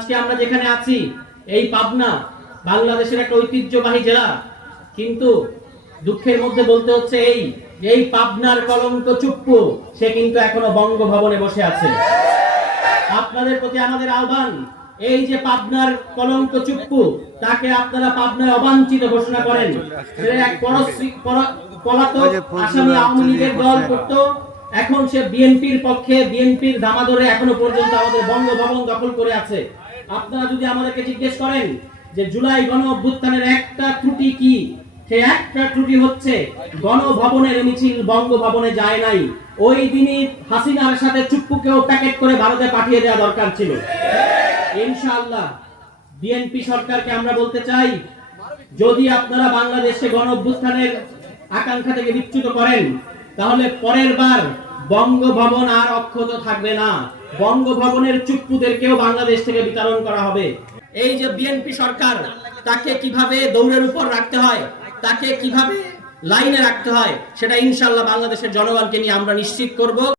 আজকে আমরা যেখানে আছি এই পাবনা বাংলাদেশের একটা ঐতিহ্যবাহী জেলা, কিন্তু দুঃখের মধ্যে বলতে হচ্ছে এই পাবনার কলঙ্ক চুপ্পু সে কিন্তু এখনো বঙ্গভবনে বসে আছে। আপনাদের প্রতি আমাদের আহ্বান, এই যে পাবনার কলঙ্ক চুপ্পু, তাকে আপনারা পাবনায় অবাঞ্ছিত ঘোষণা করেন। সে এক পলাতক আসামি আওয়ামী লীগের দল করত, এখন সে বিএনপির পক্ষে, বিএনপির ধামা ধরে এখনো পর্যন্ত আমাদের বঙ্গভবন দখল করে আছে। আপনারা যদি আমাদেরকে জিজ্ঞেস করেন যে জুলাই গণ অভ্যুত্থানের একটা ত্রুটি কি, সে একটা ত্রুটি হচ্ছে গণভবনের মিছিল বঙ্গভবনে যায় নাই। ওই দিনই হাসিনার সাথে চুপ্পুকেও প্যাকেট করে ভারতে পাঠিয়ে দেওয়া দরকার ছিল। ইনশাআল্লাহ বিএনপি সরকারকে আমরা বলতে চাই, যদি আপনারা বাংলাদেশে গণ অভ্যুত্থানের আকাঙ্ক্ষা থেকে বিচ্যুত করেন, তাহলে পরের বার বঙ্গভবন আর অক্ষত থাকবে না। বঙ্গভবনের চুপ্পুদেরকেও বাংলাদেশ থেকে বিতরণ করা হবে। এই যে বিএনপি সরকার, তাকে কিভাবে দৌড়ের উপর রাখতে হয়, তাকে কিভাবে লাইনে রাখতে হয়, সেটা ইনশাআল্লাহ বাংলাদেশের জনগণকে নিয়ে আমরা নিশ্চিত করব।